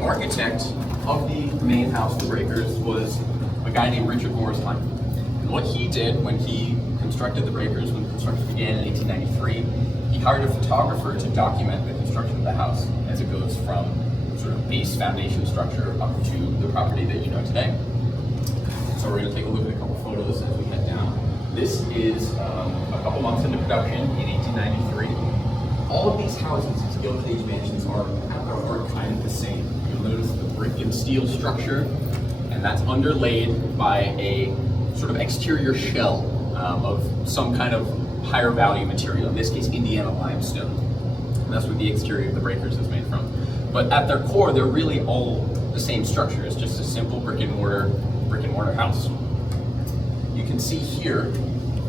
the architect of the main house, the breakers, was a guy named Richard Morris Hunt. And what he did when he constructed the breakers, when construction began in 1893, he hired a photographer to document the construction of the house as it goes from sort of base foundation structure up to the property that you know today. So we're going to take a look at a couple photos as we head down. This is a couple months into production in 1893. All of these houses, these Gilded Age mansions, are at their heart kind of the same. You'll notice the brick and steel structure, and that's underlaid by a sort of exterior shell of some kind of higher value material, in this case Indiana limestone. And that's what the exterior of the breakers is made from. But at their core, they're really all the same structure. It's just a simple brick and mortar house. You can see here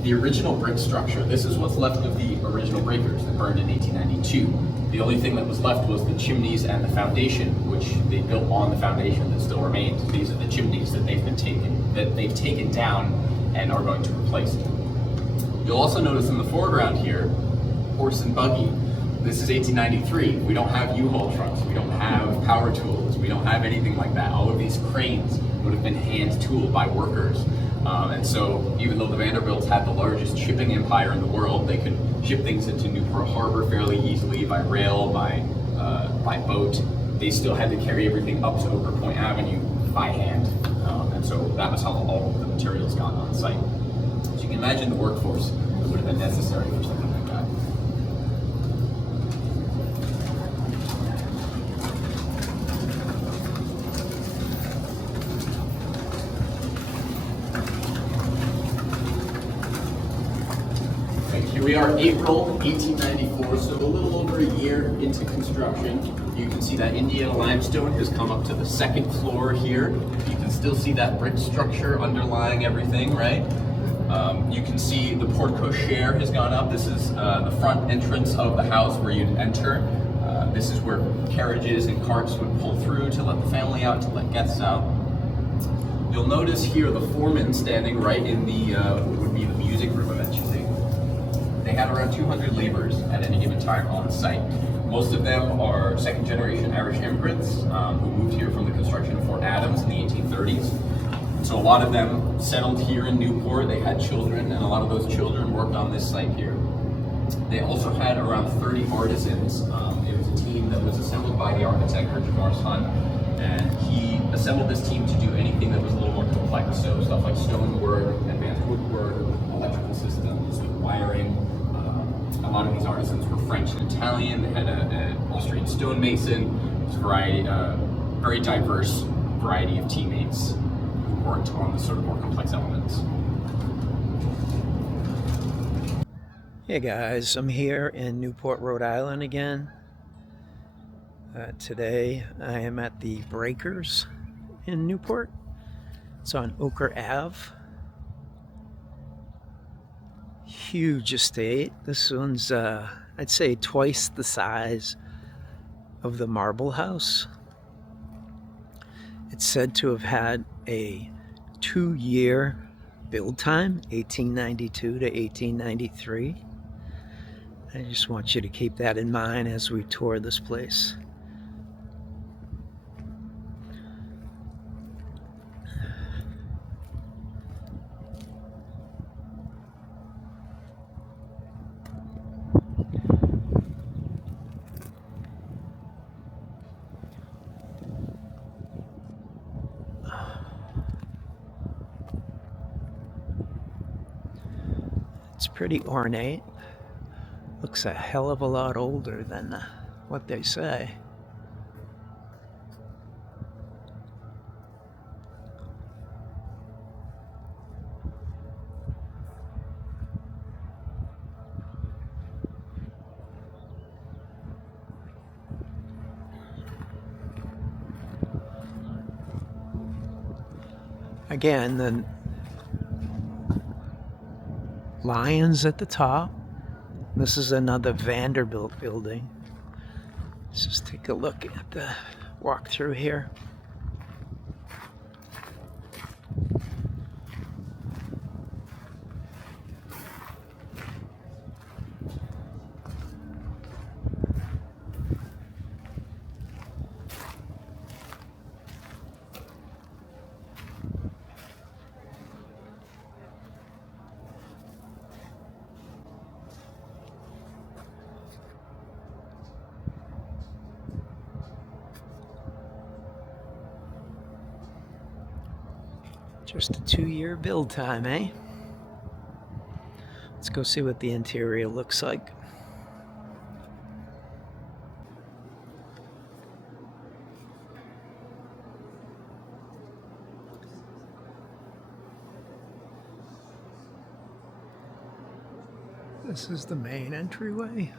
the original brick structure. This is what's left of the original breakers that burned in 1892. The only thing that was left was the chimneys and the foundation, which they built on the foundation that still remained. These are the chimneys that they've taken down and are going to replace. You'll also notice in the foreground here, horse and buggy. This is 1893. We don't have U-Haul trucks. We don't have power tools. We don't have anything like that. All of these cranes would have been hand tooled by workers. And so even though the Vanderbilts had the largest shipping empire in the world, they could ship things into Newport Harbor fairly easily by rail, by boat. They still had to carry everything up to Oak Point Avenue by hand. And so that was how all of the materials got on site. So you can imagine the workforce that would have been necessary for something like that. Here we are, April 1894, so a little over a year into construction. You can see that Indiana limestone has come up to the second floor here. You can still see that brick structure underlying everything, right? You can see the porte cochere has gone up. This is the front entrance of the house where you'd enter. This is where carriages and carts would pull through to let the family out, to let guests out. You'll notice here the foreman standing right in the, what would be the music room eventually. They had around 200 laborers at any given time on site. Most of them are second generation Irish immigrants who moved here from the construction of Fort Adams in the 1830s. So a lot of them settled here in Newport. They had children, and a lot of those children worked on this site here. They also had around 30 artisans. It was a team that was assembled by the architect, Richard Morris Hunt, and he assembled this team to do anything that was a little more complex. So stuff like stonework, advanced woodwork, electrical systems, wiring. A lot of these artisans were French and Italian. They had an Austrian stonemason. It was a very diverse variety of teammates who worked on the sort of more complex elements. Hey guys, I'm here in Newport, Rhode Island again. Today I am at the Breakers in Newport. It's on Oker Ave. Huge estate. This one's, I'd say, twice the size of the Marble House. It's said to have had a 2-year build time, 1892 to 1893. I just want you to keep that in mind as we tour this place. It's pretty ornate. Looks a hell of a lot older than what they say. Again, the lions at the top. This is another Vanderbilt building. Let's just take a look at the walk through here. Just a 2-year build time, eh? Let's go see what the interior looks like. This is the main entryway.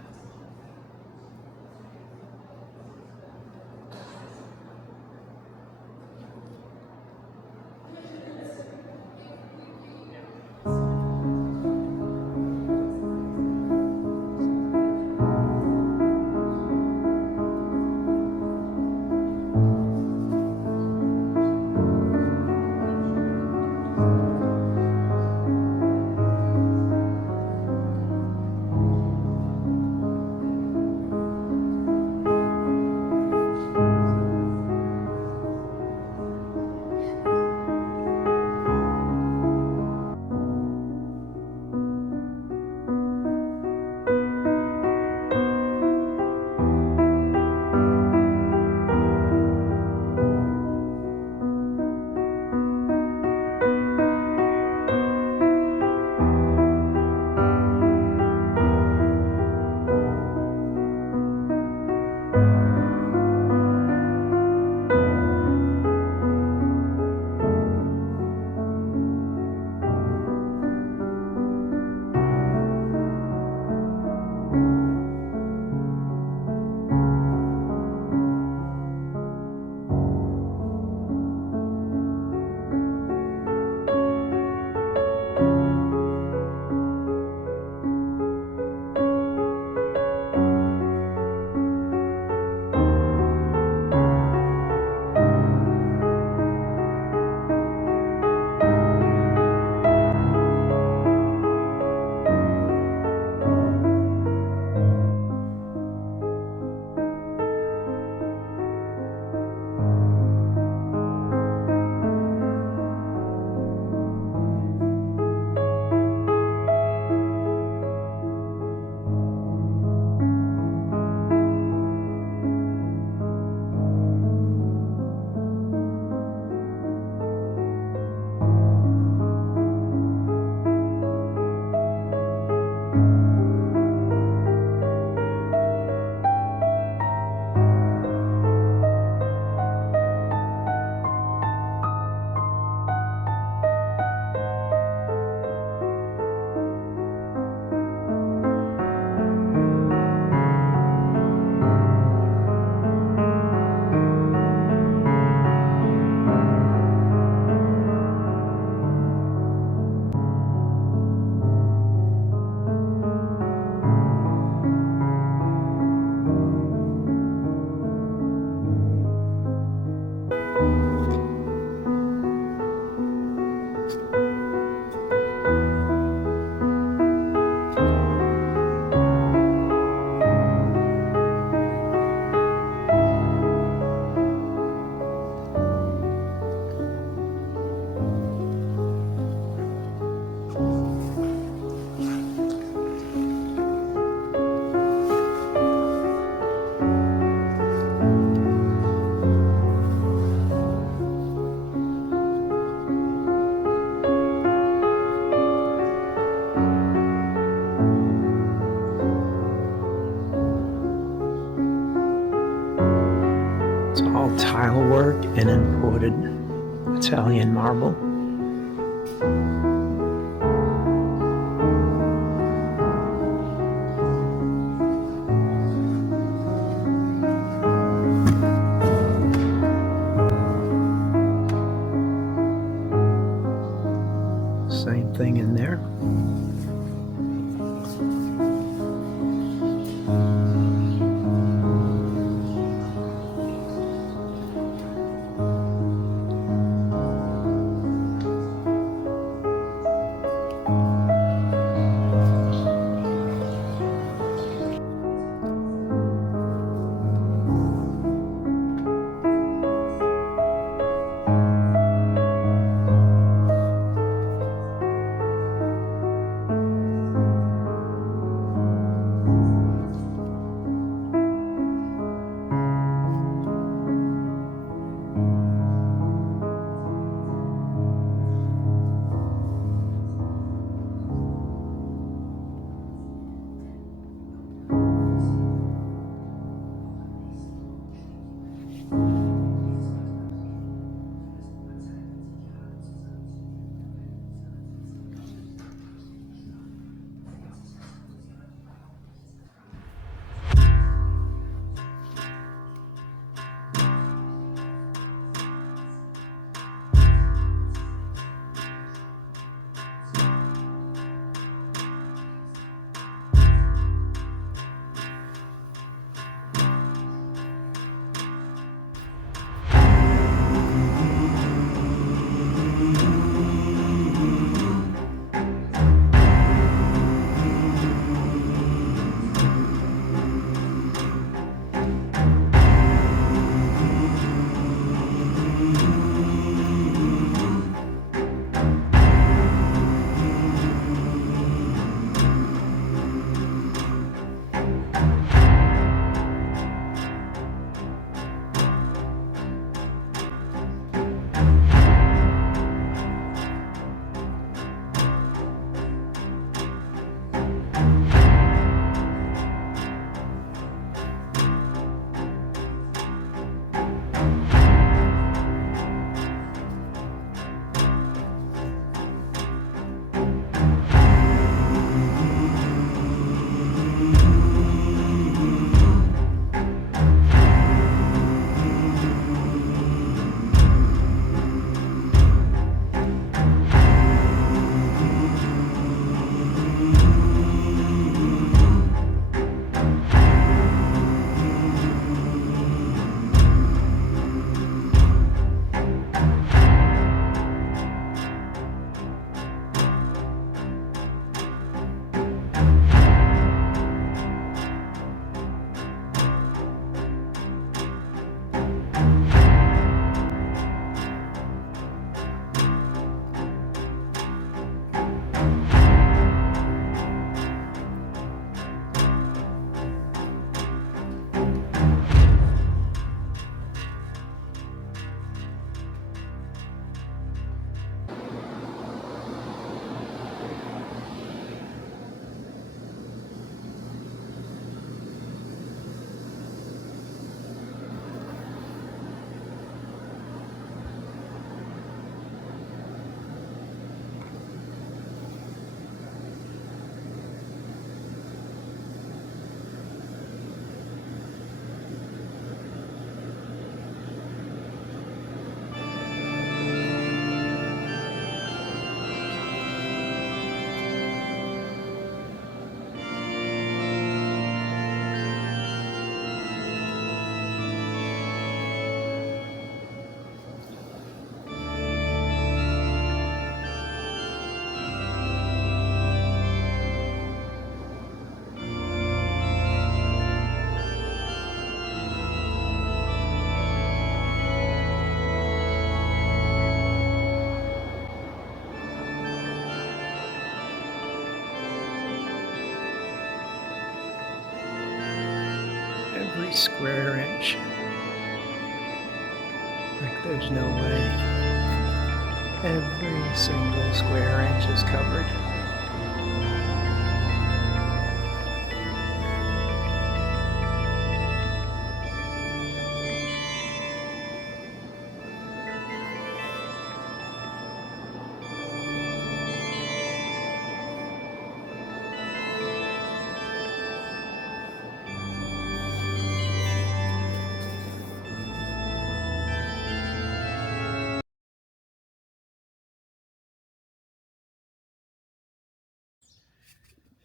All tile work and imported Italian marble. Same thing in there. every square inch. Like there's no way. Every single square inch is covered.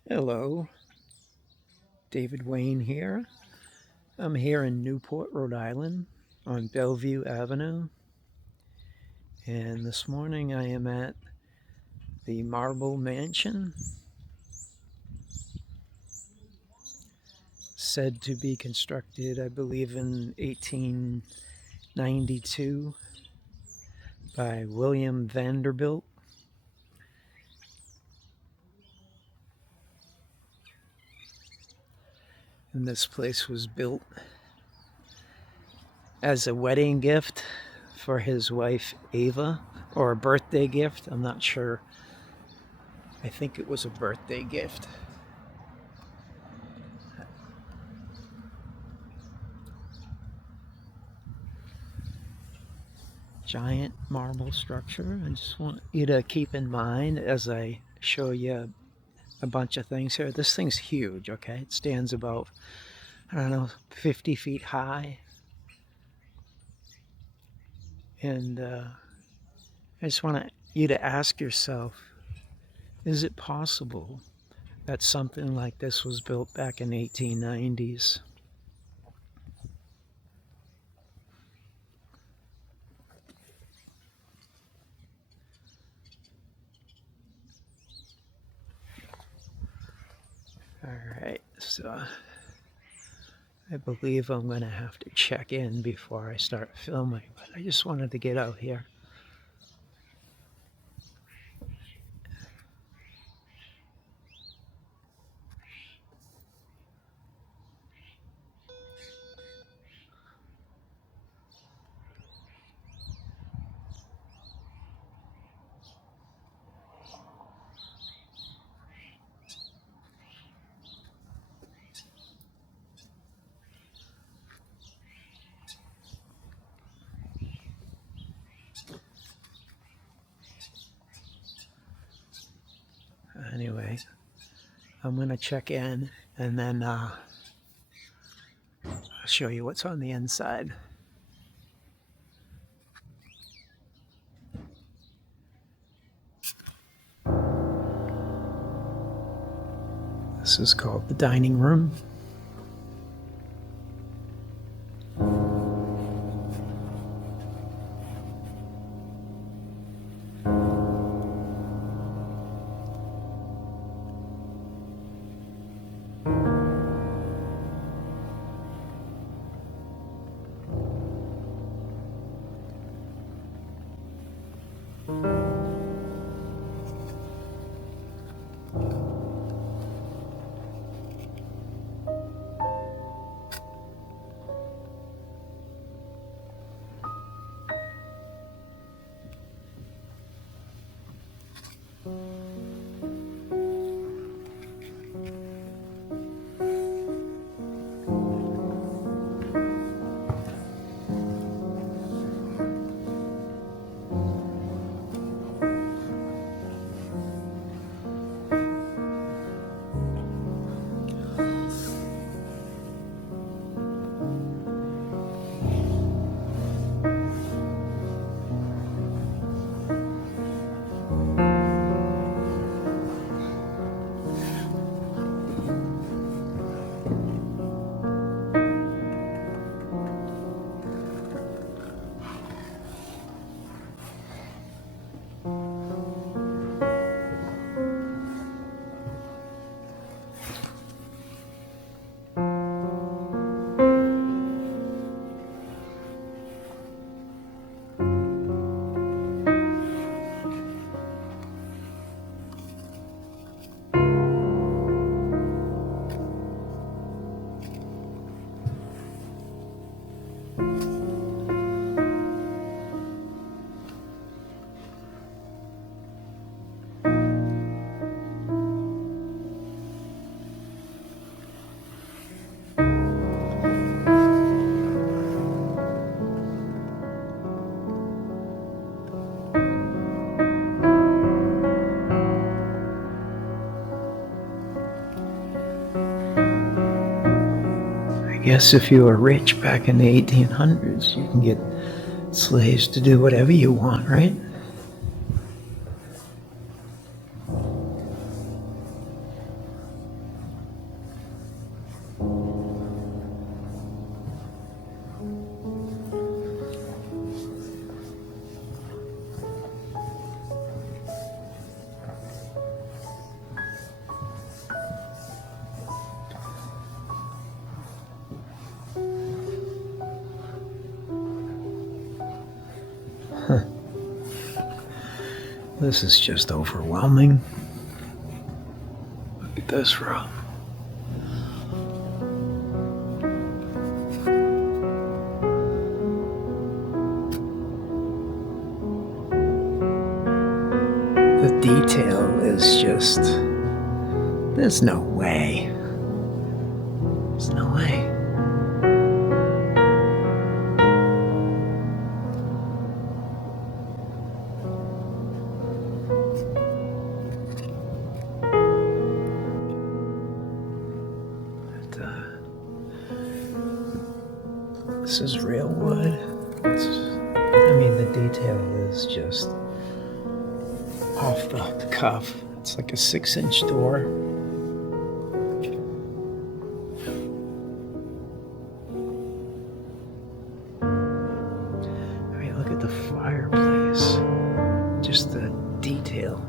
Hello, David Wayne here. I'm here in Newport, Rhode Island on Bellevue Avenue. And this morning I am at the Marble Mansion, said to be constructed, I believe, in 1892 by William Vanderbilt. And this place was built as a wedding gift for his wife Ava, or a birthday gift. I'm not sure. I think it was a birthday gift. Giant marble structure. I just want you to keep in mind as I show you a bunch of things here. This thing's huge, okay? It stands about, I don't know, 50 feet high. And I just want you to ask yourself, is it possible that something like this was built back in 1890s? Alright, so I believe I'm going to have to check in before I start filming, but I just wanted to get out here. Anyway, I'm going to check in and then I'll show you what's on the inside. This is called the dining room. guess if you were rich back in the 1800s, you can get slaves to do whatever you want, right? This is just overwhelming. Look at this room. The detail is just... there's no way. There's no way. This is real wood. The detail is just off the cuff. It's like a 6-inch door. Look at the fireplace. Just the detail.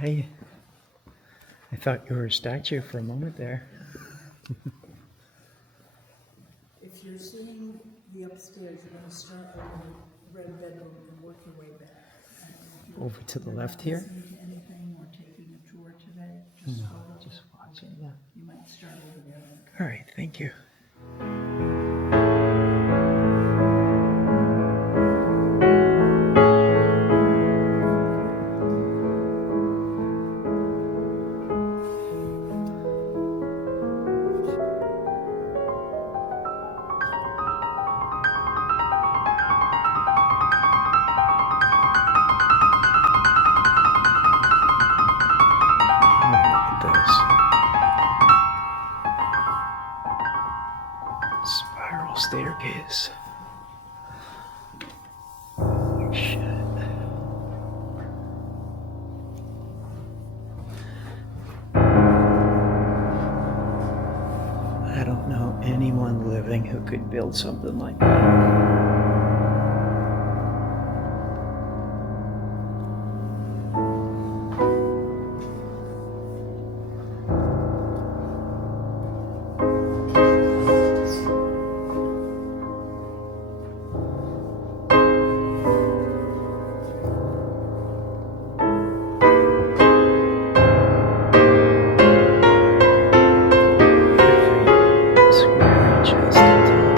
Hi. I thought you were a statue for a moment there. If you're seeing the upstairs, you're gonna start over the red bedroom and work your way back. Over to the You're left not here? listening to anything or taking a tour today, just No, follow. just watching, Okay. yeah. You might start over there then. All right, thank you. Oh, look at this. Spiral staircase. Holy shit. I don't know anyone living who could build something like that. Every square inch has detail.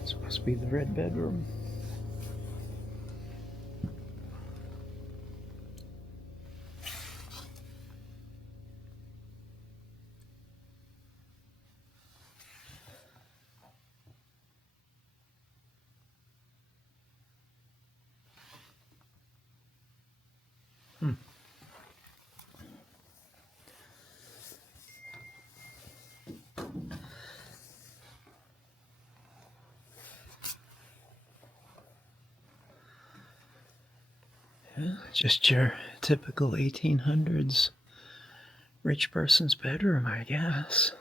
This must be the red bedroom. Yeah, just your typical 1800s rich person's bedroom, I guess.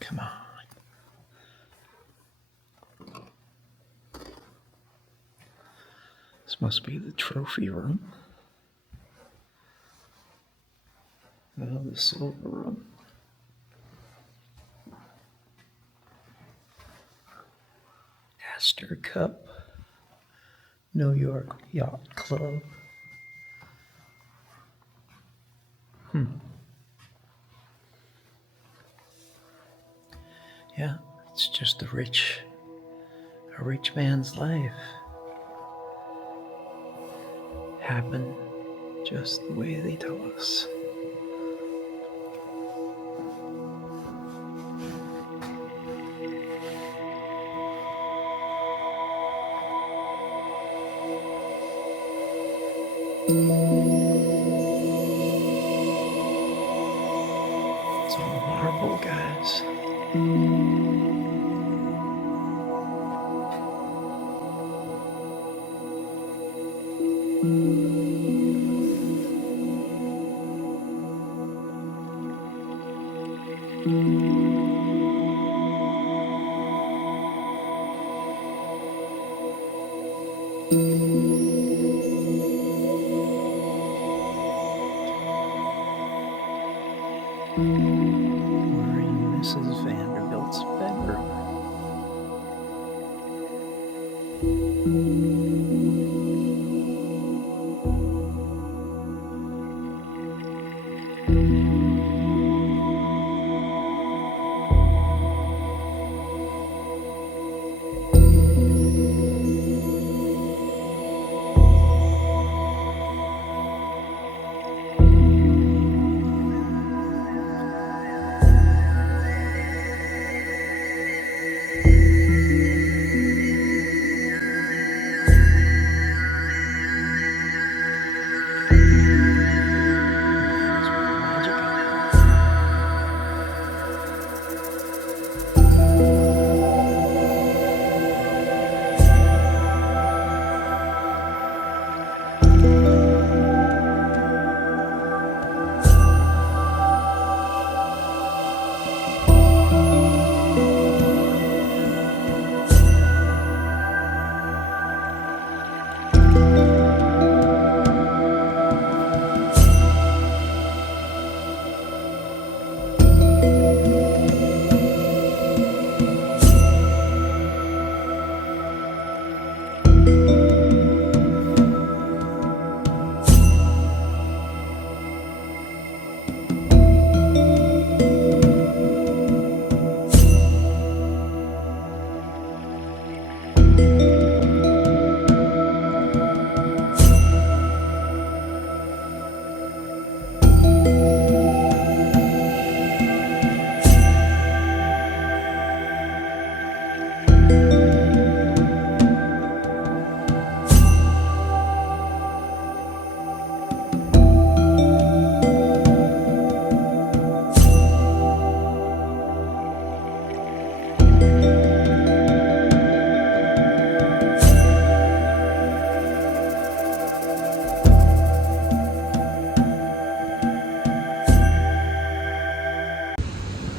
Come on. This must be the trophy room. Oh, the silver room. Astor Cup. New York Yacht Club. Yeah, it's just a rich man's life. Happen just the way they tell us. It's all marble, guys. We're in Mrs. Vanderbilt's bedroom.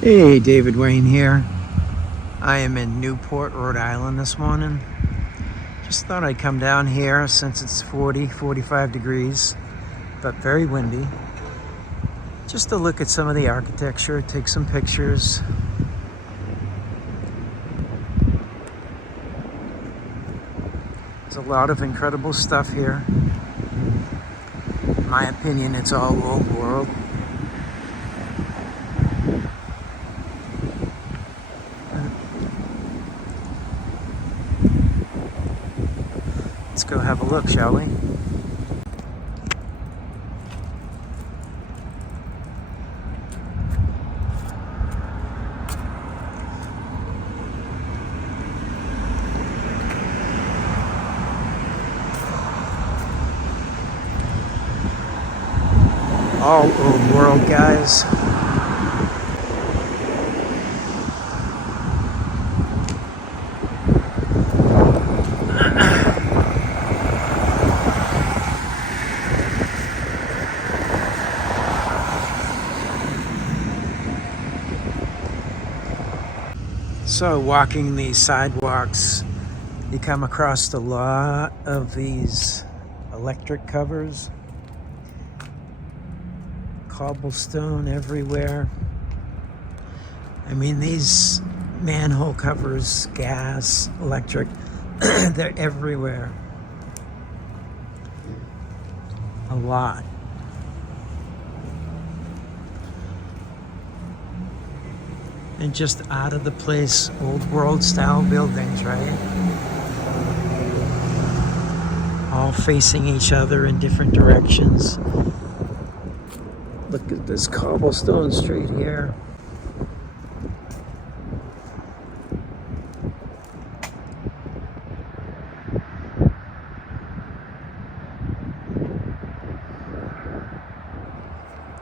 Hey, David Wayne here. I am in Newport, Rhode Island this morning. Just thought I'd come down here since it's 45 degrees, but very windy. Just to look at some of the architecture, take some pictures. There's a lot of incredible stuff here. In my opinion, it's all old world. Let's go have a look, shall we? All old world, guys. So walking these sidewalks, you come across a lot of these electric covers. Cobblestone everywhere. I mean, these manhole covers, gas, electric, they're everywhere. A lot. And just out of the place, old world style buildings, right? All facing each other in different directions. Look at this cobblestone street here.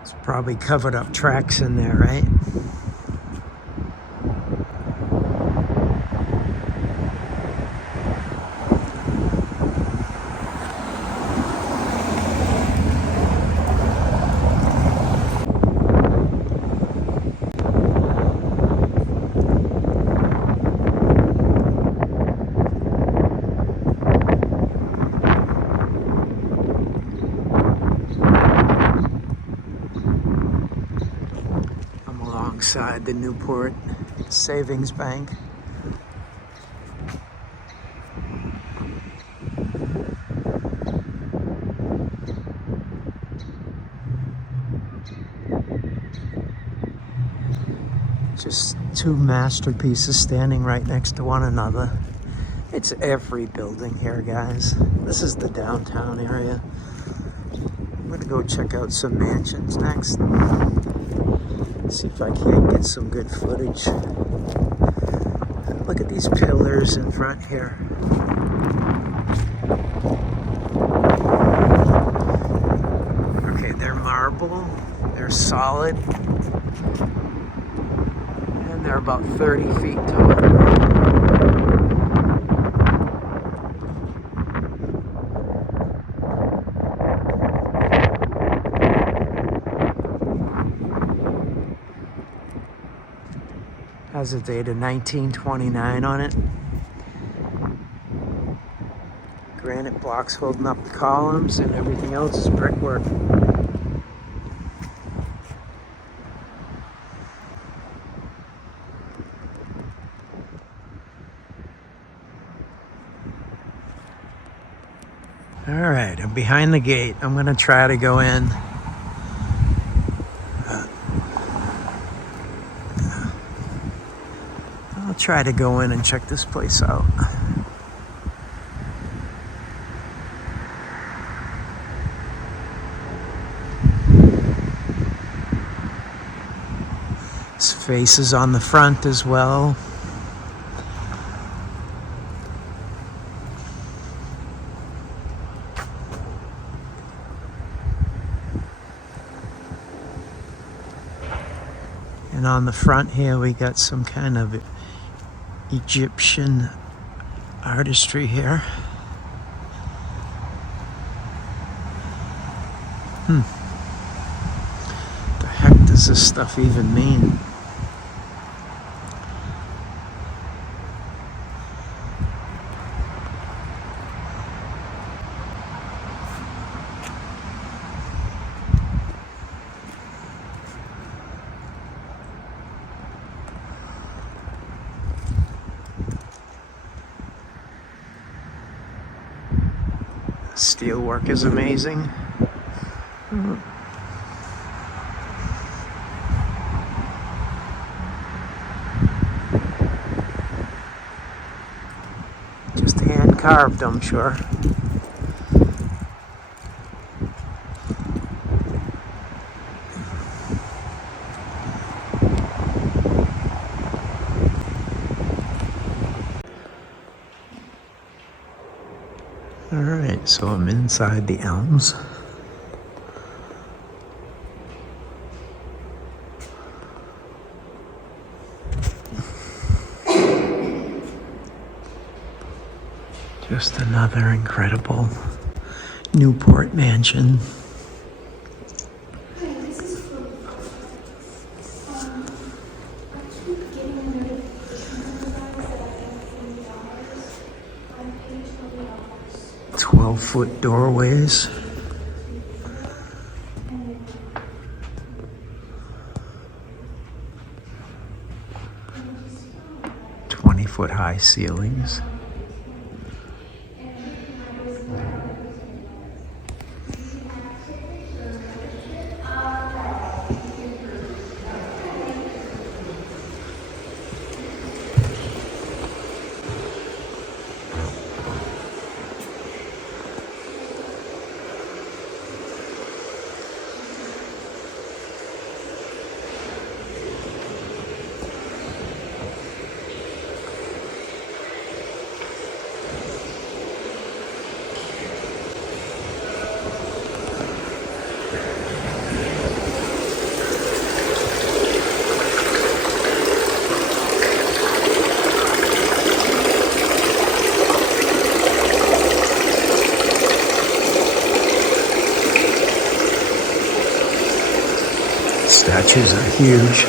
It's probably covered up tracks in there, right? Alongside the Newport Savings Bank. Just two masterpieces standing right next to one another. It's every building here, guys. This is the downtown area. I'm gonna go check out some mansions next. See if I can't get some good footage. Look at these pillars in front here. Okay, they're marble, they're solid, and they're about 30 feet tall. Has a date of 1929 on it. Granite blocks holding up the columns, and everything else is brickwork. All right, I'm behind the gate. I'm gonna try to go in. I'll try to go in and check this place out. This face is on the front as well. And on the front here, we got some kind of Egyptian artistry here. The heck does this stuff even mean? steel work is amazing. Just hand carved, I'm sure. Alright, so I'm inside the Elms. Just another incredible Newport mansion. Hi, this is for I keep getting a notification from you guys that I have $20. I'm paying $20. 12-foot doorways. And 20-foot high ceilings. Statues are huge.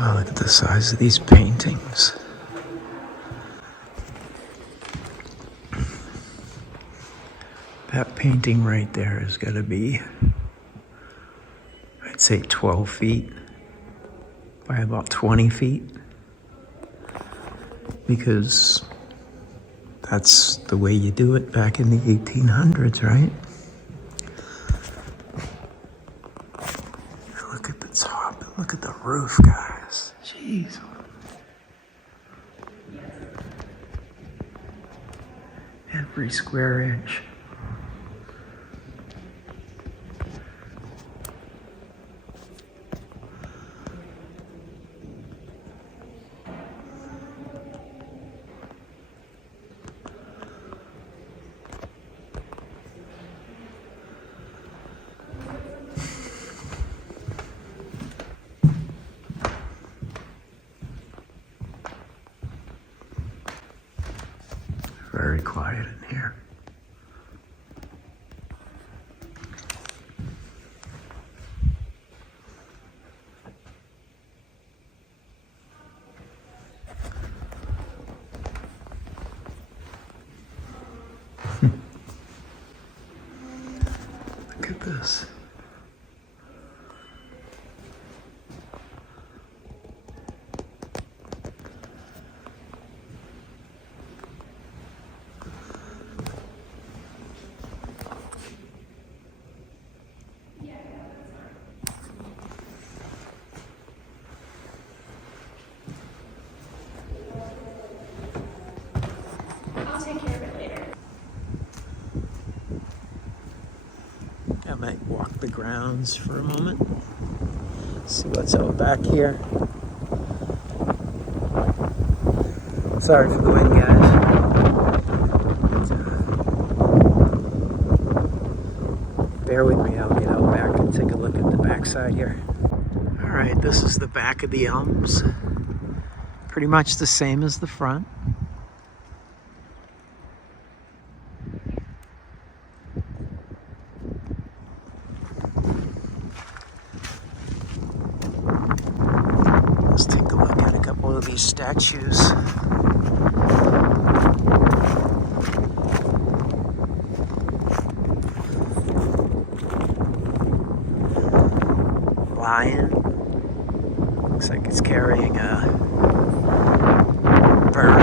Oh, look at the size of these paintings. That painting right there has got to be, I'd say 12 feet by about 20 feet. Because that's the way you do it back in the 1800s, right? Look at the top and look at the roof, guys. Jeez. Every square inch. Very quiet in here. Look at this. walk the grounds for a moment. See what's out back here. Sorry for the wind, guys. Bear with me, I'll get out back and take a look at the backside here. Alright, this is the back of the Elms. Pretty much the same as the front. Let's take a look at a couple of these statues. Lion. Looks like it's carrying a bird.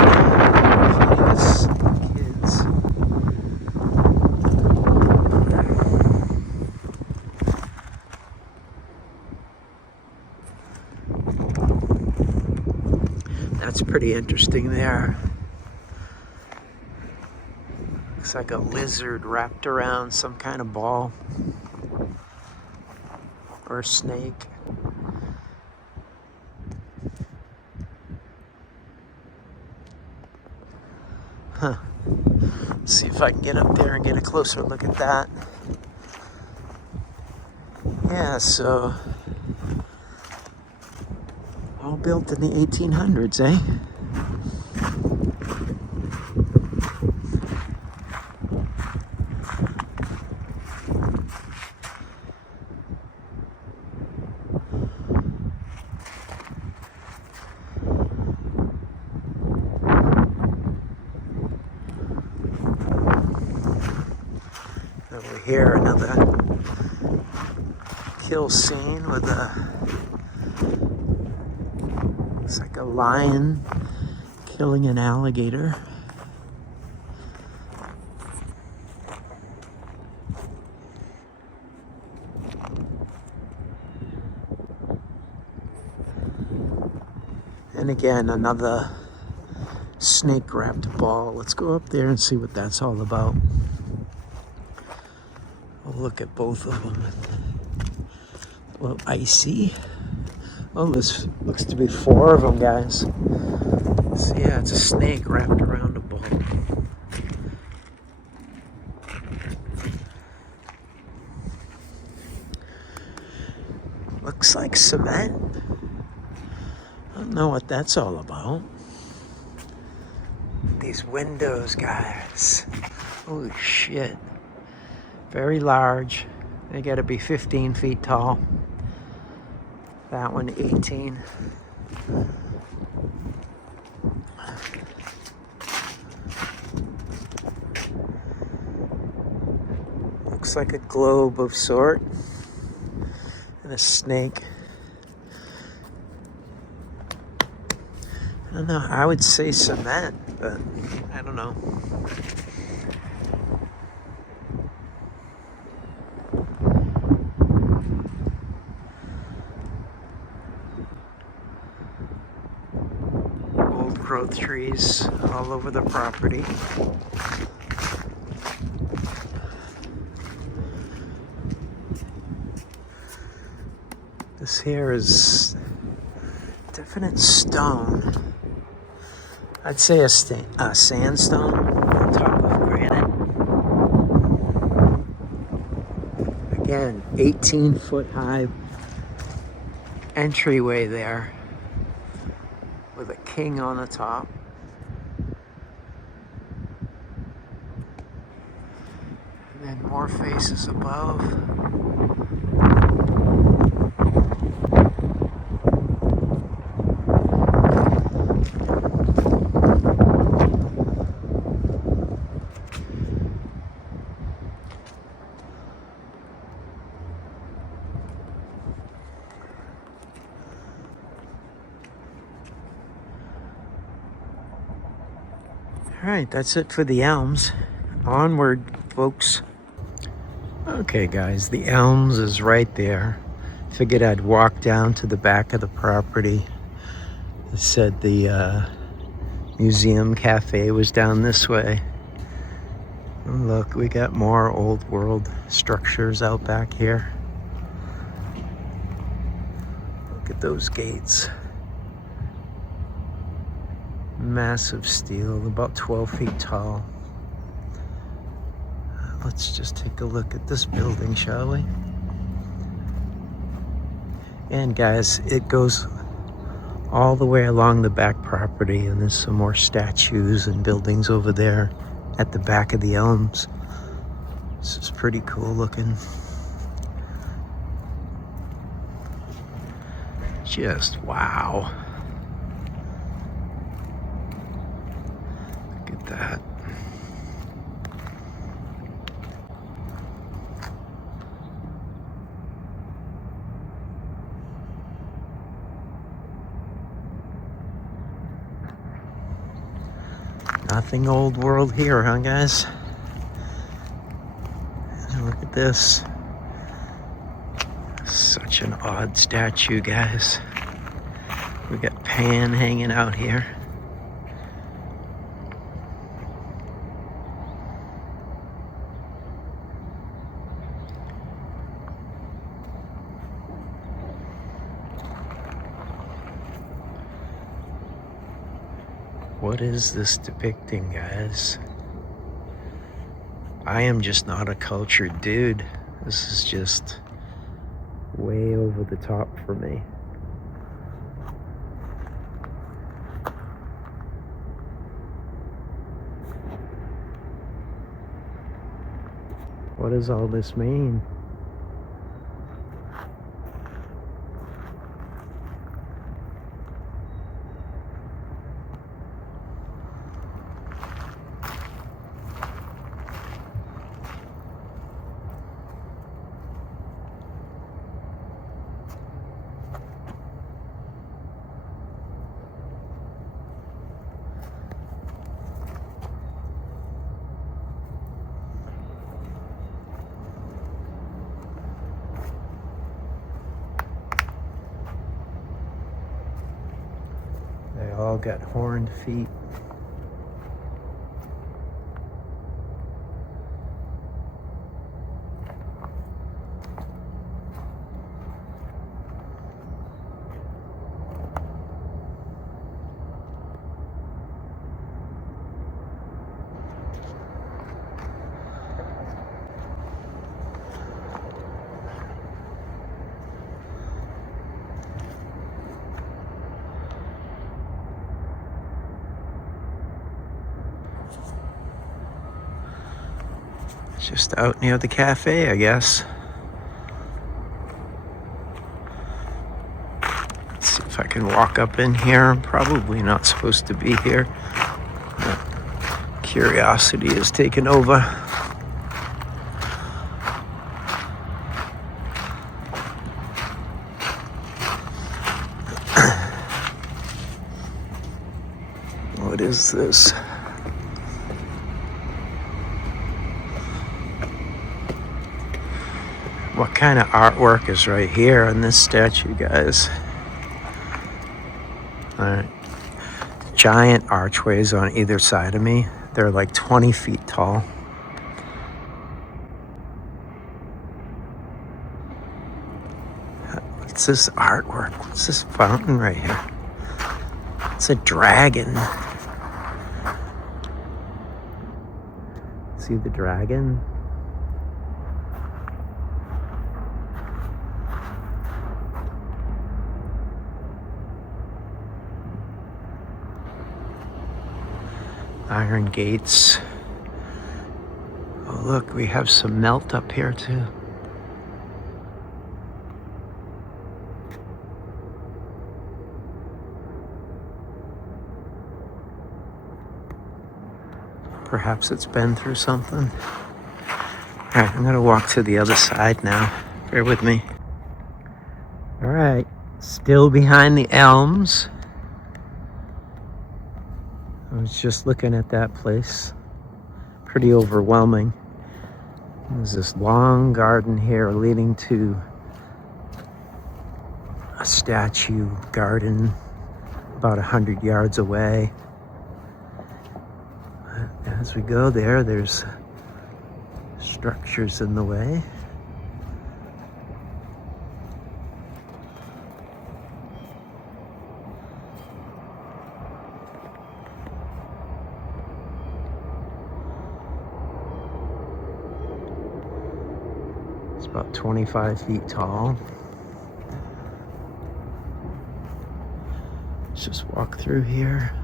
Feeding its kids. That's pretty interesting there. Looks like a lizard wrapped around some kind of ball. Or a snake. Huh. Let's see if I can get up there and get a closer look at that. Yeah, so all built in the 1800s, eh? Over here, another kill scene with it's like a lion killing an alligator. And again, another snake-wrapped ball. Let's go up there and see what that's all about. We'll look at both of them. A little icy. Oh, this looks to be 4 of them, guys. So yeah, it's a snake wrapped around a ball. Looks like cement. I don't know what that's all about. These windows, guys. Holy shit. Very large. They gotta be 15 feet tall. That one 18. Looks like a globe of sort. And a snake. I don't know, I would say cement, but I don't know. Old growth trees all over the property. This here is definite stone. I'd say a sandstone on top of granite. Again, 18-foot high entryway there with a king on the top. And then more faces above. All right, that's it for the Elms. Onward, folks. Okay, guys, the Elms is right there. Figured I'd walk down to the back of the property. It said the museum cafe was down this way. And look, we got more old world structures out back here. at those gates. Massive steel, about 12 feet tall. Let's just take a look at this building, shall we? And guys, it goes all the way along the back property, and there's some more statues and buildings over there at the back of the Elms. This is pretty cool looking. Just wow. Look at that. Nothing old world here, huh, guys? And look at this. Such an odd statue, guys. We got Pan hanging out here. What is this depicting, guys? I am just not a cultured dude. This is just way over the top for me. What does all this mean? They all got horned feet. Just out near the cafe, I guess. Let's see if I can walk up in here. I'm probably not supposed to be here. But curiosity has taken over. What is this? What kind of artwork is right here on this statue, guys? Alright. Giant archways on either side of me. They're like 20 feet tall. What's this artwork? What's this fountain right here? It's a dragon. See the dragon? Iron gates. Oh, look, we have some melt up here too. Perhaps it's been through something. All right, I'm gonna walk to the other side now. Bear with me. All right, still behind the Elms. I was just looking at that place. Pretty overwhelming. There's this long garden here leading to a statue garden about 100 yards away. As we go there, there's structures in the way. about 25 feet tall. Let's just walk through here.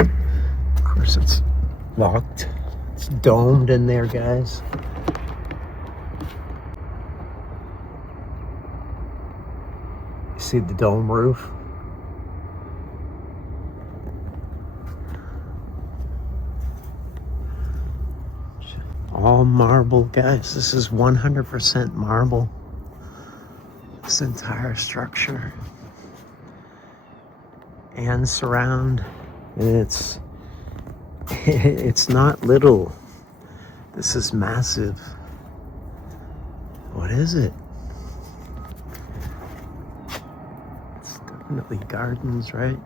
Of course, it's locked. It's domed in there, guys. You see the dome roof? All marble, guys. This is 100% marble. This entire structure. And surround. And it's not little. This is massive. What is it? It's definitely gardens, right?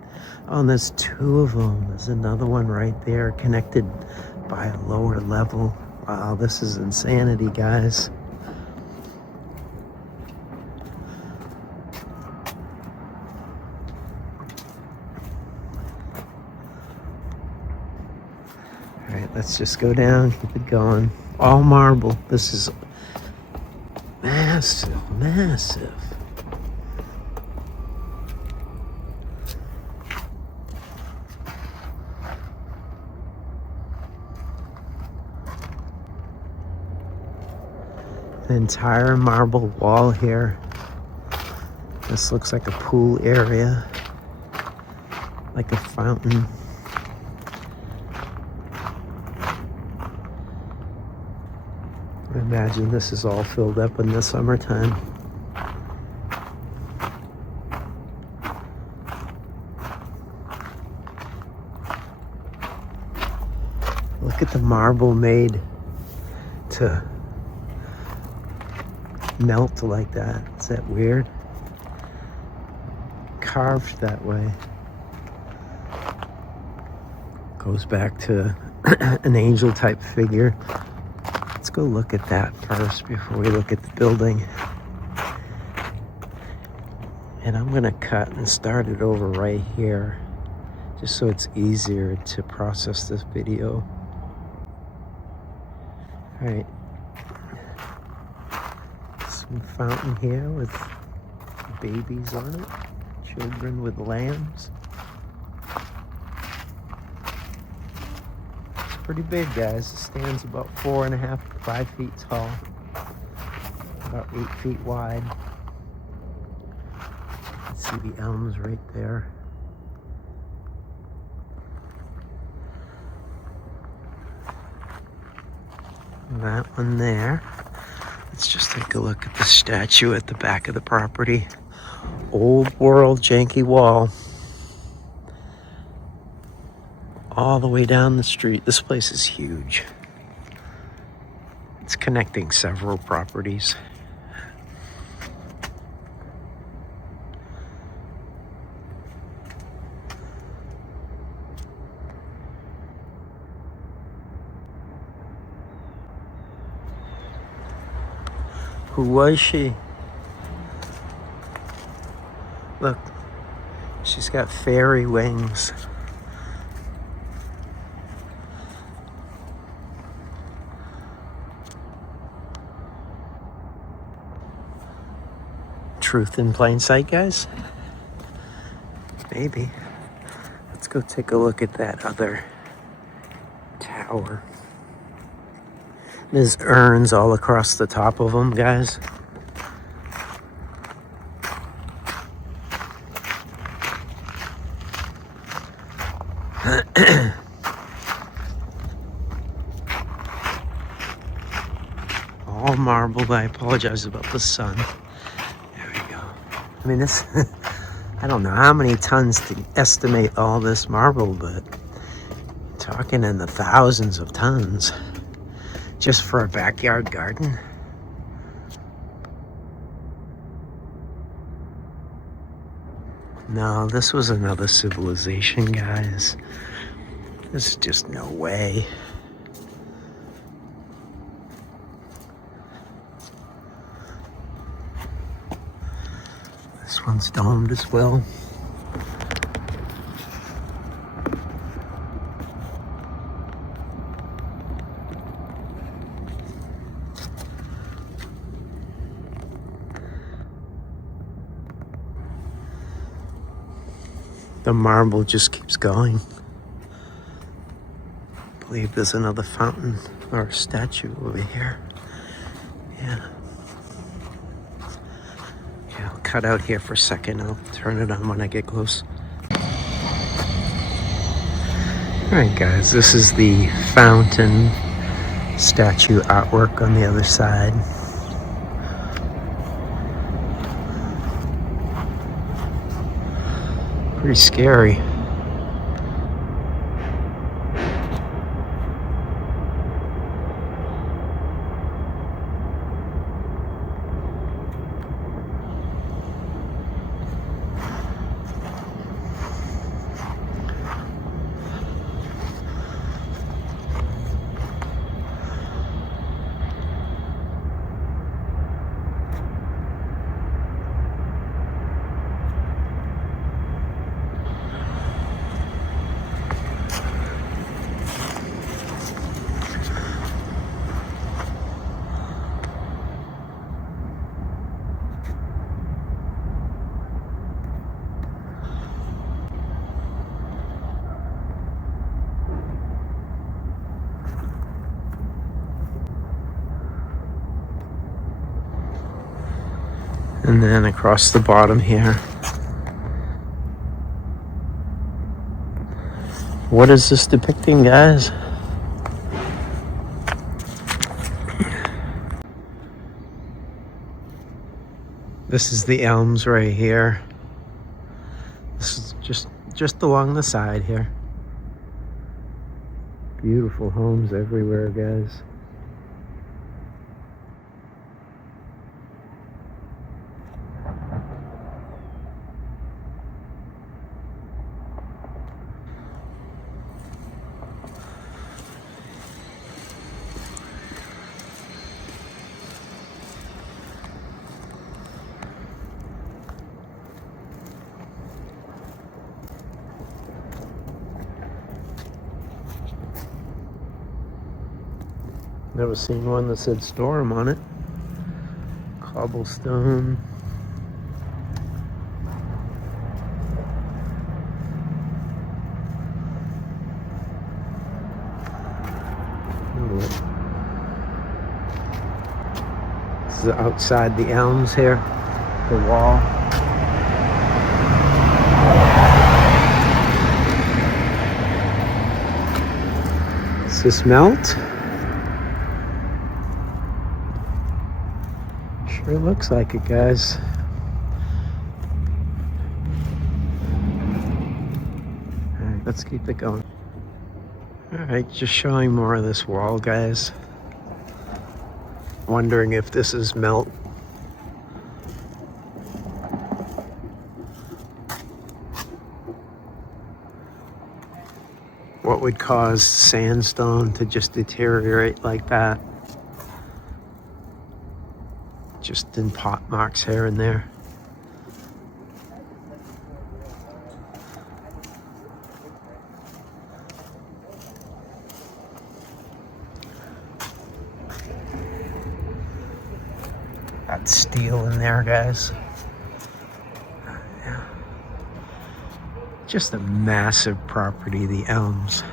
Oh, and there's two of them. There's another one right there connected by a lower level. Wow, this is insanity, guys. All right, let's just go down, keep it going. All marble. This is massive, massive. The entire marble wall here. This looks like a pool area, like a fountain. I imagine this is all filled up in the summertime. Look at the marble made to melt like that. Is that weird? Carved that way. Goes back to an angel type figure. Let's go look at that first before we look at the building. And I'm gonna cut and start it over right here, just so it's easier to process this video. All right. Some fountain here with babies on it, children with lambs. It's pretty big, guys. It stands about 4.5 to 5 feet tall, about 8 feet wide. You can see the elms right there. That one there. Let's just take a look at the statue at the back of the property. Old world janky wall. All the way down the street. This place is huge. It's connecting several properties. Who was she? Look, she's got fairy wings. Truth in plain sight, guys? Maybe. Let's go take a look at that other tower. There's urns all across the top of them, guys. All marbled. I apologize about the sun. There we go. I mean, this, I don't know how many tons to estimate all this marble, but talking in the thousands of tons. Just for a backyard garden. No, this was another civilization, guys. There's just no way. This one's domed as well. The marble just keeps going. I believe there's another fountain or a statue over here. Yeah. Yeah, I'll cut out here for a second. I'll turn it on when I get close. Alright guys, this is the fountain statue artwork on the other side. Pretty scary. And then across the bottom here. What is this depicting, guys? This is the Elms right here. This is just along the side here. Beautiful homes everywhere, guys. Never seen one that said Storm on it. Cobblestone. This is outside the Elms here, the wall. Does this melt? Sure looks like it, guys. Alright, let's keep it going. Alright, just showing more of this wall, guys. Wondering if this is melt. What would cause sandstone to just deteriorate like that? Just in pot marks here and there. Got steel in there, guys. Yeah. Just a massive property, the Elms.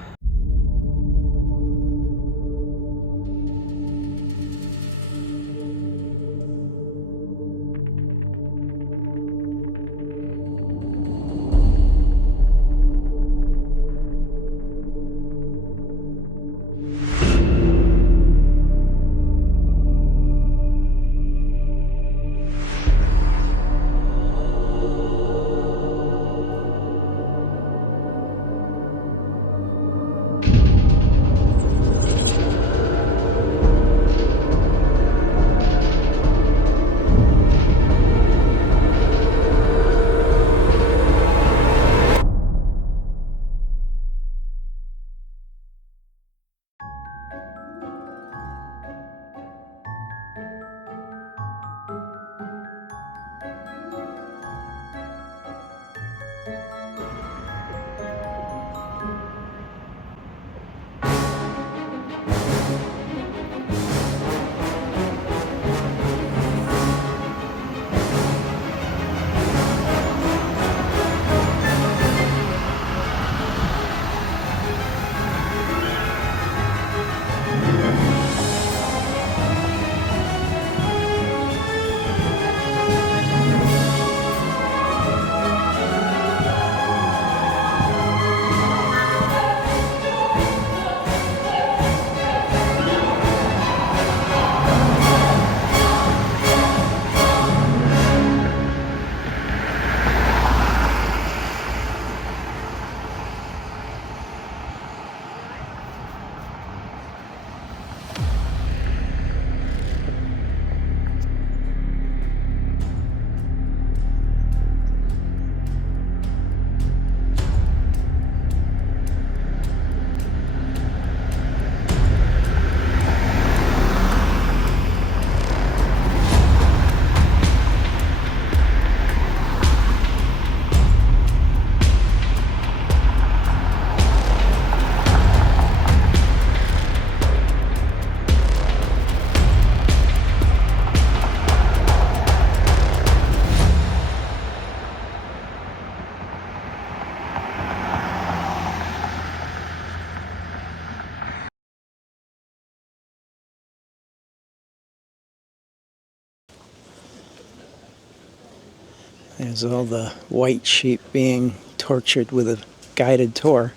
There's all the white sheep being tortured with a guided tour.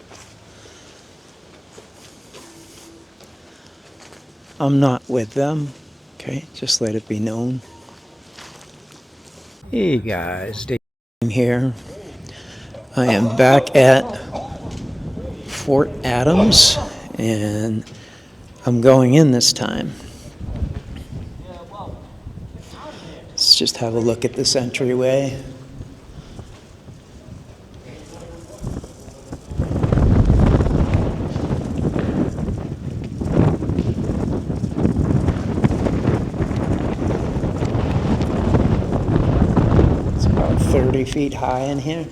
I'm not with them. Okay, just let it be known. Hey guys, Dave here. I am back at Fort Adams, and I'm going in this time. Let's just have a look at this entryway. It's about 30 feet high in here.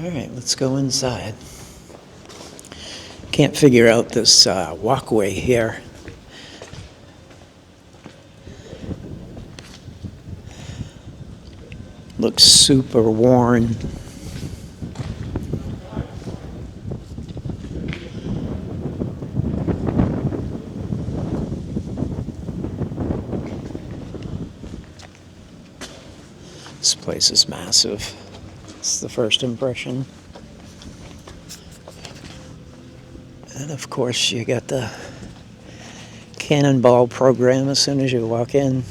All right, let's go inside. Can't figure out this walkway here. Looks super worn. This place is massive. It's the first impression. And of course, you got the cannonball program as soon as you walk in.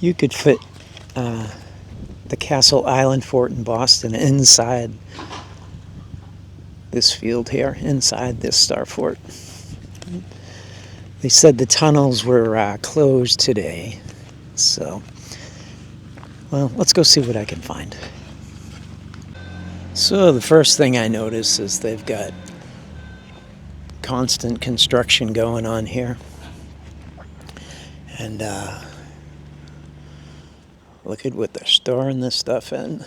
You could fit the Castle Island Fort in Boston inside this field here, inside this Star Fort. They said the tunnels were closed today, so, well, let's go see what I can find. So the first thing I notice is they've got constant construction going on here. And look at what they're storing this stuff in.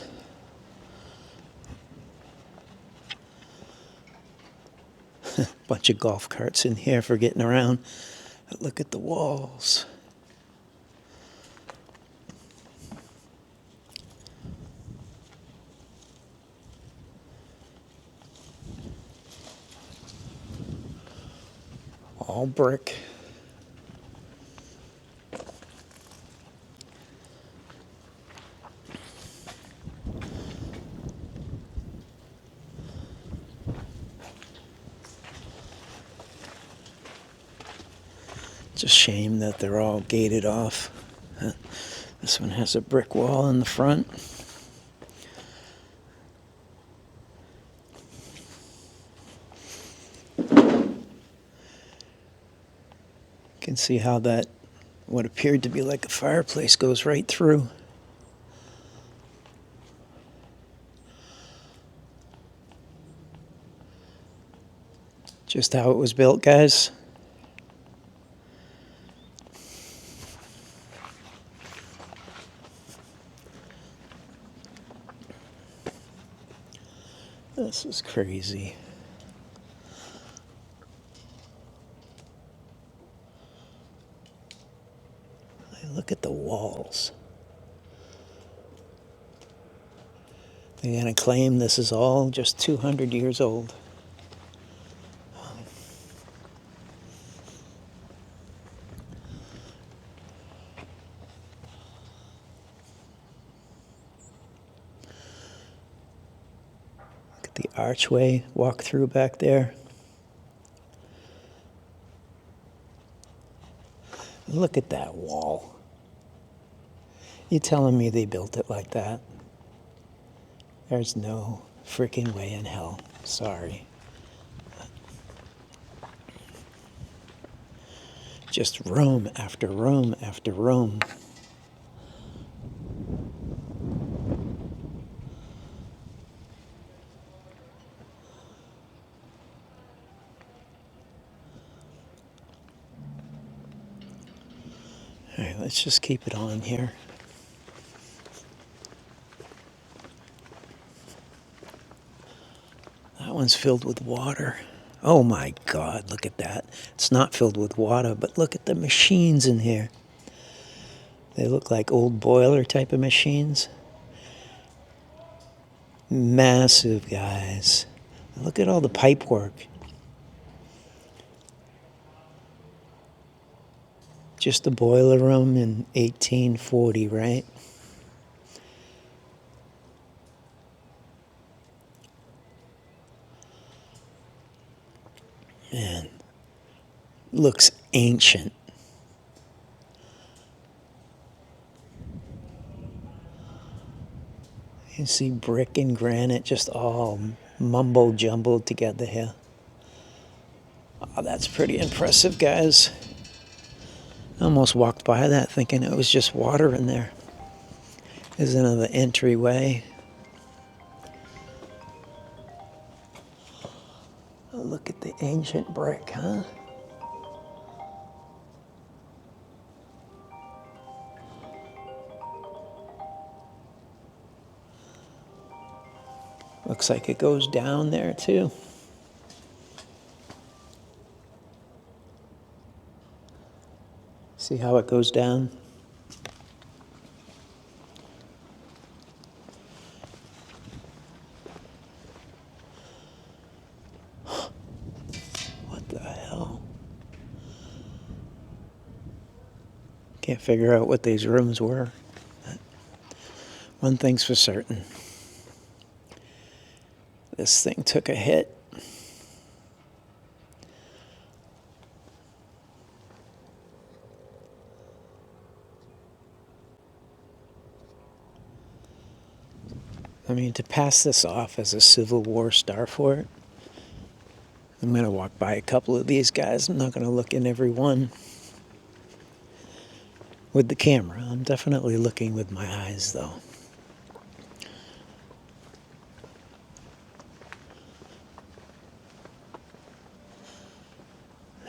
Bunch of golf carts in here for getting around. But look at the walls. All brick. It's a shame that they're all gated off. This one has a brick wall in the front. You can see how that, what appeared to be like a fireplace, goes right through. Just how it was built, guys. This is crazy. Look at the walls. They're going to claim this is all just 200 years old. Look at the archway walk through back there. Look at that wall. You telling me they built it like that? There's no freaking way in hell. Sorry. Just room after room after room. All right, let's just keep it on here. That one's filled with water. Oh my God, look at that. It's not filled with water, but look at the machines in here. They look like old boiler type of machines. Massive, guys. Look at all the pipe work. Just the boiler room in 1840, right? Man, looks ancient. You see brick and granite just all mumble jumbled together here. Oh, that's pretty impressive, guys. I almost walked by that thinking it was just water in there. There's another entryway. Oh, look at the ancient brick, huh? Looks like it goes down there too. See how it goes down? What the hell? Can't figure out what these rooms were. But one thing's for certain. This thing took a hit. I mean, to pass this off as a Civil War star fort, I'm going to walk by a couple of these guys. I'm not going to look in every one with the camera. I'm definitely looking with my eyes, though.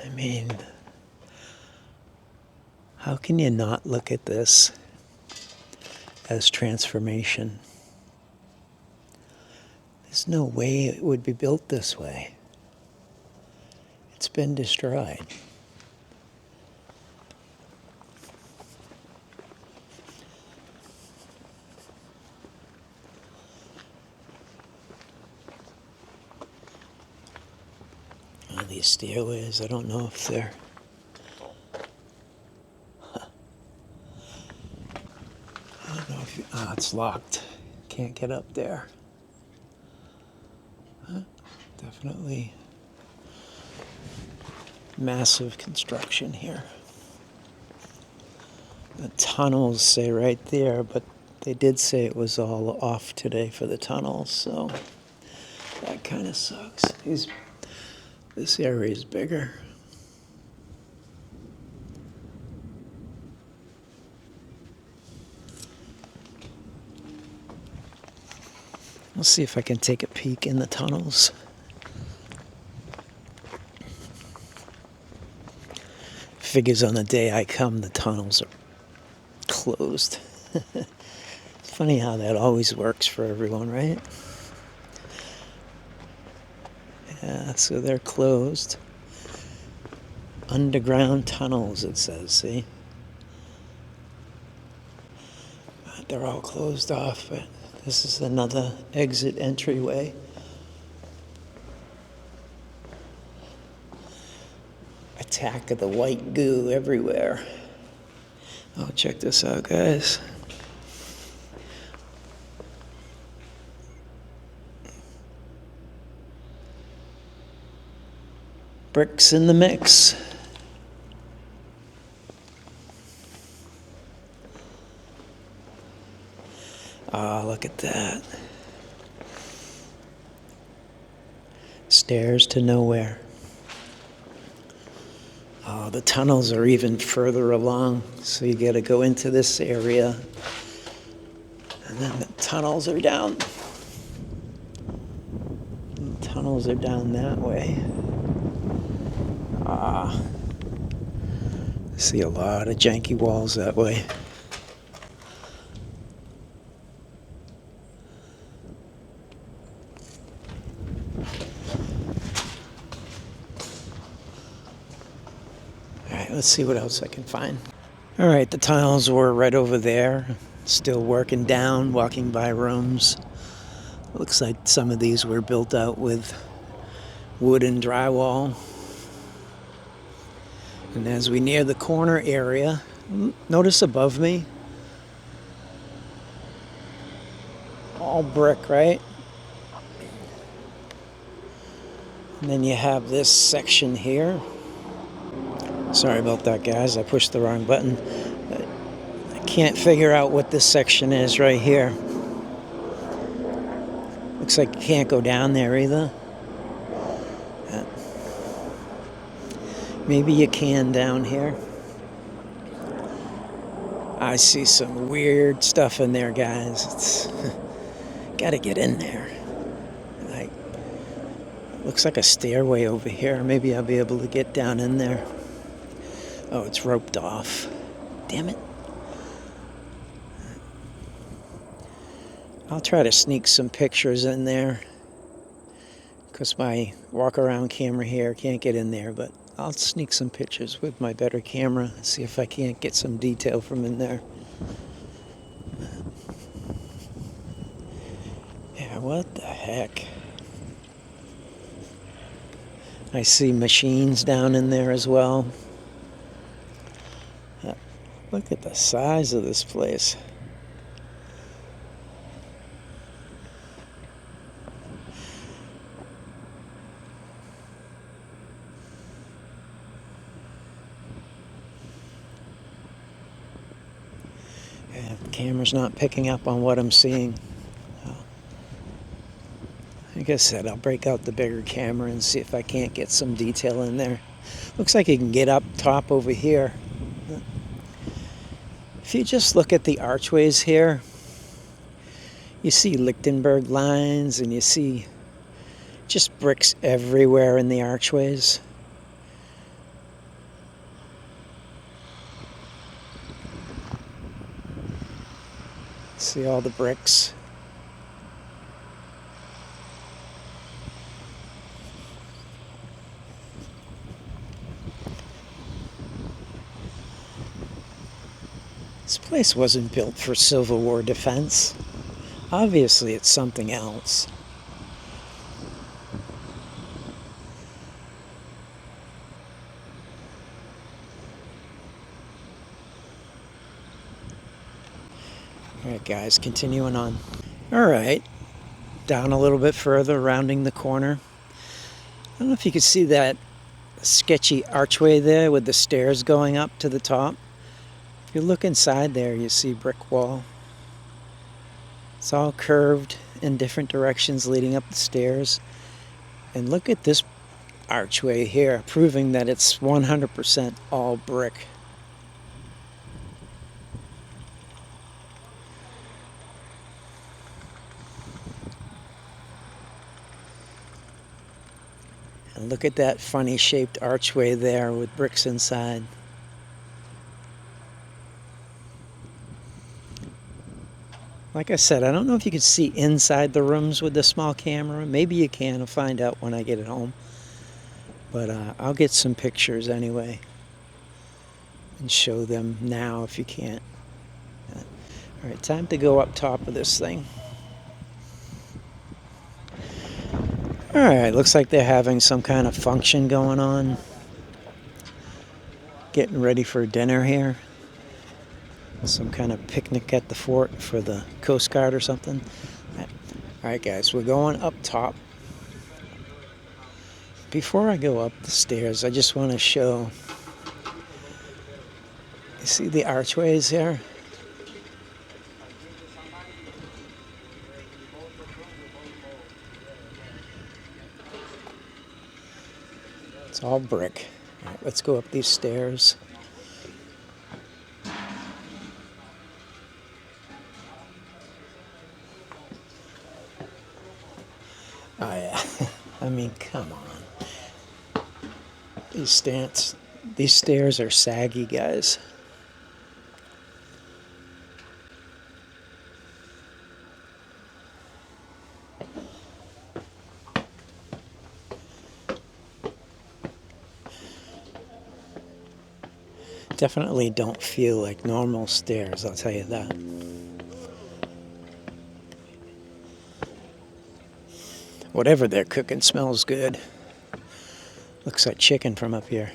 I mean, how can you not look at this as transformation? There's no way it would be built this way. It's been destroyed. Oh, these stairways, I don't know if they're... I don't know if you... Oh, it's locked. Can't get up there. Definitely massive construction here. The tunnels say right there, but they did say it was all off today for the tunnels, so that kind of sucks. This area is bigger. Let's see if I can take a peek in the tunnels. Figures on the day I come, the tunnels are closed. It's funny how that always works for everyone, right? Yeah, so they're closed. Underground tunnels, it says, see? But they're all closed off, but this is another exit entryway. Attack of the white goo everywhere. Oh, check this out, guys. Bricks in the mix. Ah, look at that. Stairs to nowhere. Oh, the tunnels are even further along, so you got to go into this area. And then the tunnels are down. The tunnels are down that way. Ah. I see a lot of janky walls that way. let's see what else I can find. All right, the tiles were right over there. Still working down, walking by rooms. Looks like some of these were built out with wood and drywall. And as we near the corner area, notice above me, all brick, right? And then you have this section here. Sorry about that, guys. I pushed the wrong button. I can't figure out what this section is right here. Looks like you can't go down there either. Maybe you can down here. I see some weird stuff in there, guys. It's gotta get in there. Like, looks like a stairway over here. Maybe I'll be able to get down in there. Oh, it's roped off. Damn it. I'll try to sneak some pictures in there because my walk around camera here can't get in there, but I'll sneak some pictures with my better camera, see if I can't get some detail from in there. Yeah, what the heck? I see machines down in there as well. Look at the size of this place. Yeah, the camera's not picking up on what I'm seeing. Like I said, I'll break out the bigger camera and see if I can't get some detail in there. Looks like you can get up top over here. If you just look at the archways here, you see Lichtenberg lines and you see just bricks everywhere in the archways. See all the bricks. This place wasn't built for Civil War defense. Obviously, it's something else. Alright guys, continuing on. Alright, down a little bit further, rounding the corner. I don't know if you could see that sketchy archway there with the stairs going up to the top. If you look inside there, you see brick wall. It's all curved in different directions leading up the stairs. And look at this archway here, proving that it's 100% all brick. And look at that funny shaped archway there with bricks inside. Like I said, I don't know if you can see inside the rooms with the small camera. Maybe you can. I'll find out when I get it home. But I'll get some pictures anyway and show them now if you can't. All right, time to go up top of this thing. All right, looks like they're having some kind of function going on. Getting ready for dinner here. Some kind of picnic at the fort for the Coast Guard or something. All right, guys, we're going up top. Before I go up the stairs, I just want to show. You see the archways here? It's all brick. All right, let's go up these stairs. Oh yeah, I mean, come on. These stairs are saggy, guys. Definitely don't feel like normal stairs, I'll tell you that. Whatever they're cooking smells good. Looks like chicken from up here.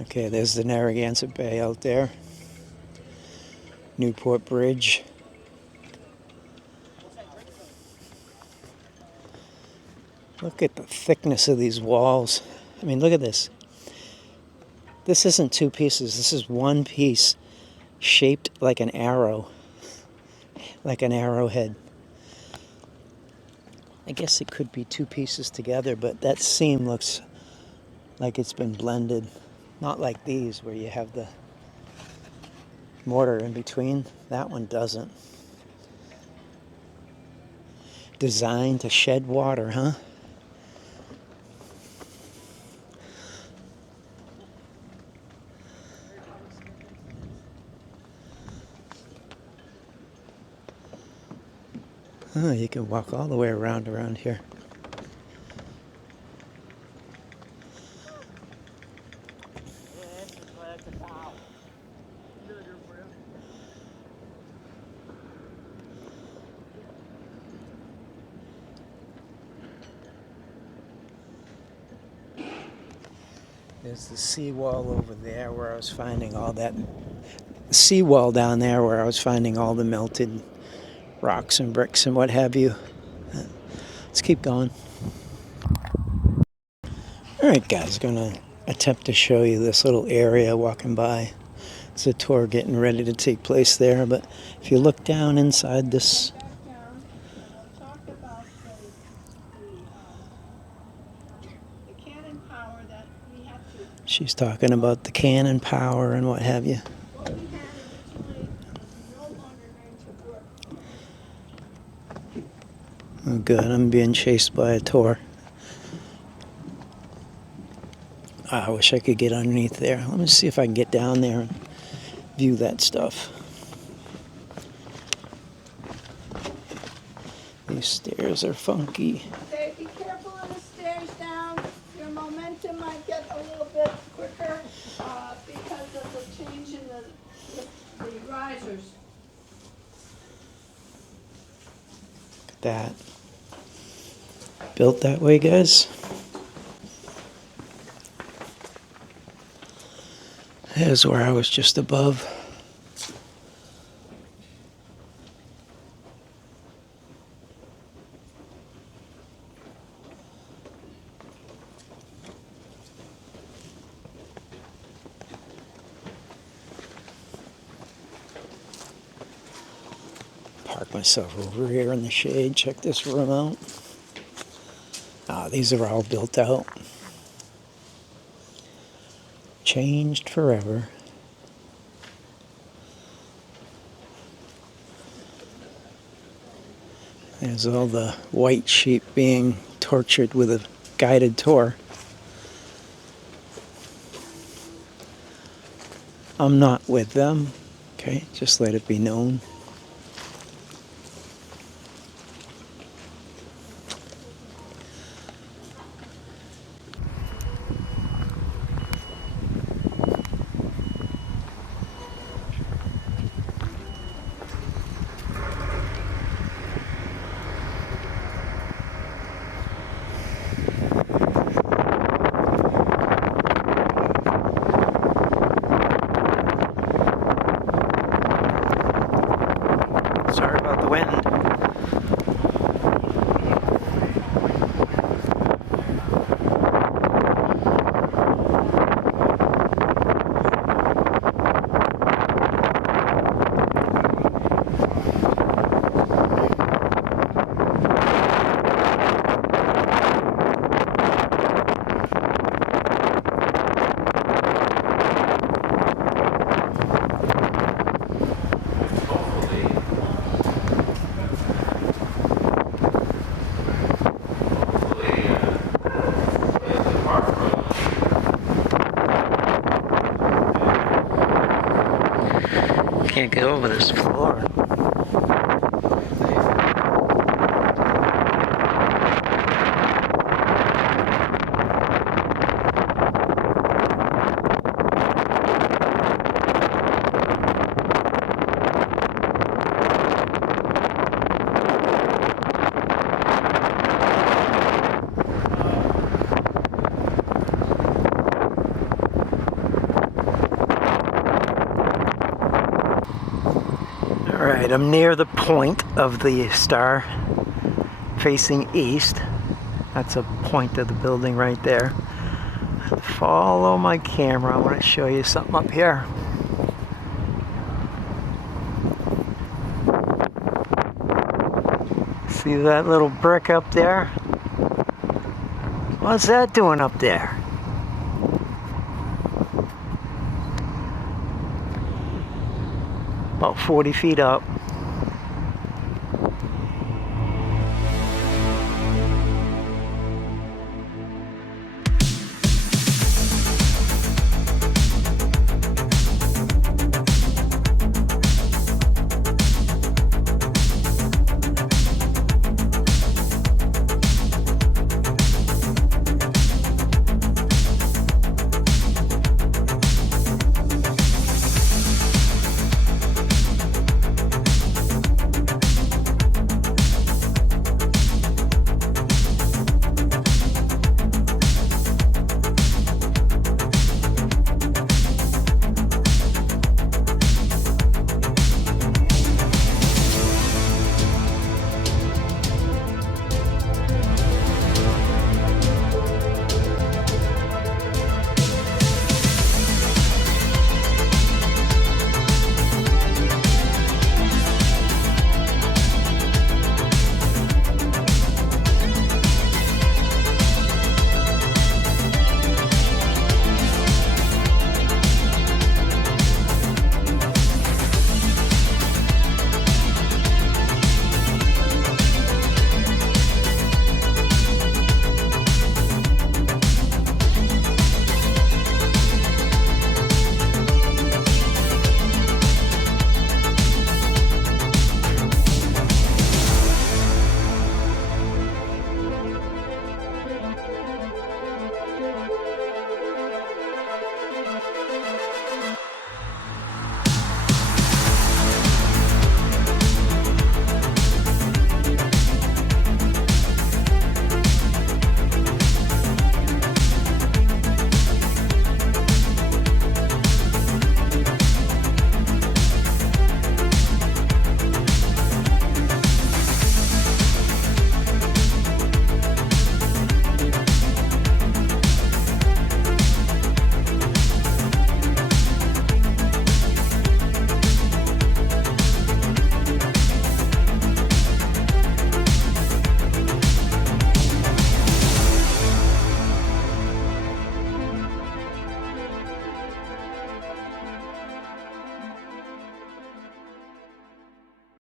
Okay, there's the Narragansett Bay out there. Newport Bridge. Look at the thickness of these walls. I mean, look at this. This isn't two pieces. This is one piece shaped like an arrow. Like an arrowhead. I guess it could be two pieces together, but that seam looks like it's been blended. Not like these where you have the mortar in between. That one doesn't. Designed to shed water, huh? Oh, you can walk all the way around here. There's the seawall over there where I was finding all that. The seawall down there where I was finding all the melted rocks and bricks and what have you. Let's keep going. Alright guys, gonna attempt to show you this little area walking by. It's a tour getting ready to take place there, but if you look down inside this, she's talking about the cannon power and what have you. Oh good, I'm being chased by a tour. I wish I could get underneath there. Let me see if I can get down there and view that stuff. These stairs are funky. Okay, be careful on the stairs down. Your momentum might get a little bit quicker because of the change in the risers. Look at that. Built that way, guys. There's where I was just above. Park myself over here in the shade. Check this room out. Ah, these are all built out. Changed forever. There's all the white sheep being tortured with a guided tour. I'm not with them. Okay, just let it be known. Sorry about the wind. Can't get over this floor. Alright, I'm near the point of the star facing east. That's a point of the building right there. Follow my camera. I want to show you something up here. See that little brick up there? What's that doing up there? About 40 feet up.